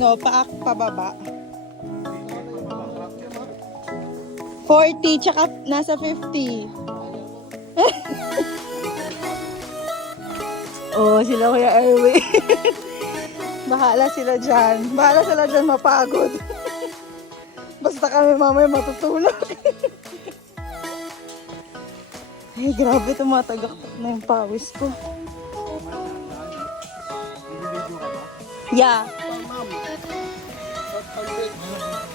ano, pababa. 40, tsaka nasa 50. Oh, sila Kuya Erwin. Bahala sila dyan. Bahala sila dyan mapagod. Basta kami mamaya matutulog. Ay, grabe, tumatagak na yung pawis ko. Yeah.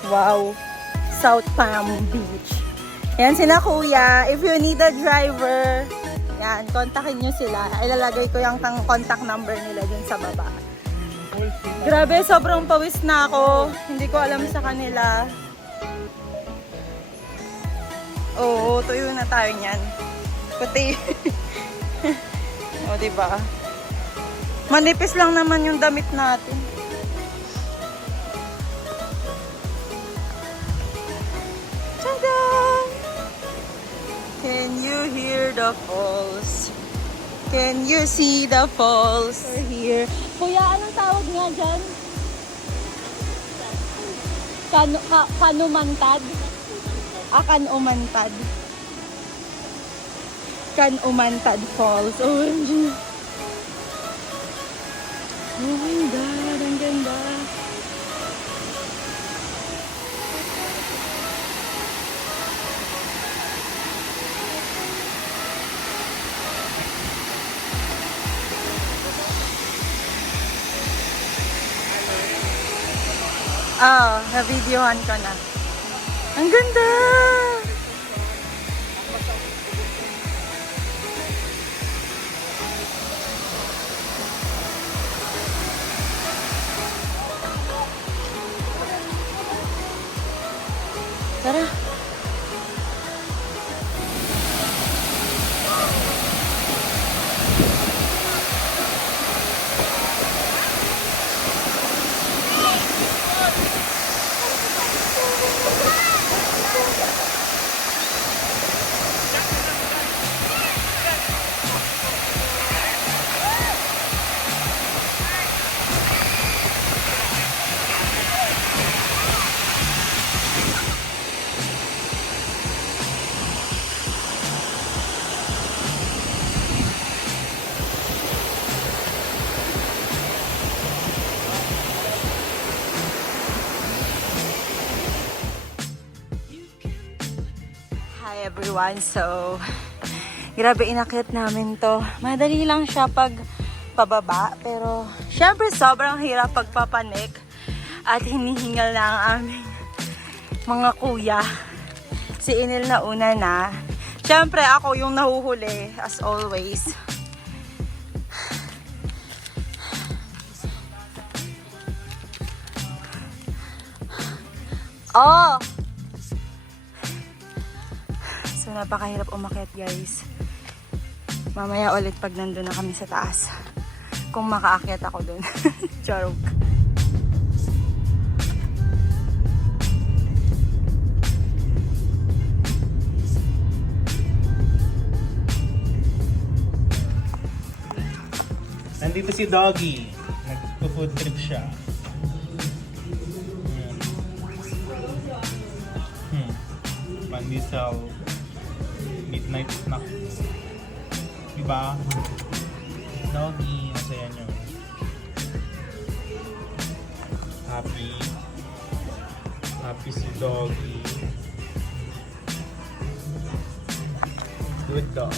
Wow. South Palm Beach. Yan sila kuya. If you need a driver, yan, kontakin nyo sila. Ilalagay ko yung contact number nila dun sa baba. Grabe, sobrang pawis na ako. Hindi ko alam sa kanila. Oo, tuyo na tayo niyan. Puti. O, diba? Manipis lang naman yung damit natin. Tada! Can you hear the falls? Can you see the falls? We're here. Kuya, anong tawag nga dyan? Kanumantad? Kanumantad. Kanumantad Falls. OMG. Oh my God, ang ganda. Na-videohan ko na. Ang ganda! Tara! Hi everyone, so grabe inakyat namin to. Madali lang siya pag pababa, pero syempre sobrang hirap pagpapanik at hinihingal na ang aming mga kuya. Si Inil na una na. Syempre ako yung nahuhuli as always. Oh! So, napakahirap umakyat guys. Mamaya ulit pag nandun na kami sa taas. Kung makaakyat ako dun. Charok. Nandito si Doggy. Nagpo-food trip siya. Pandesal. Midnight snack. Diba? Doggy. Masaya nyo. Happy. Happy si Doggy. Good dog.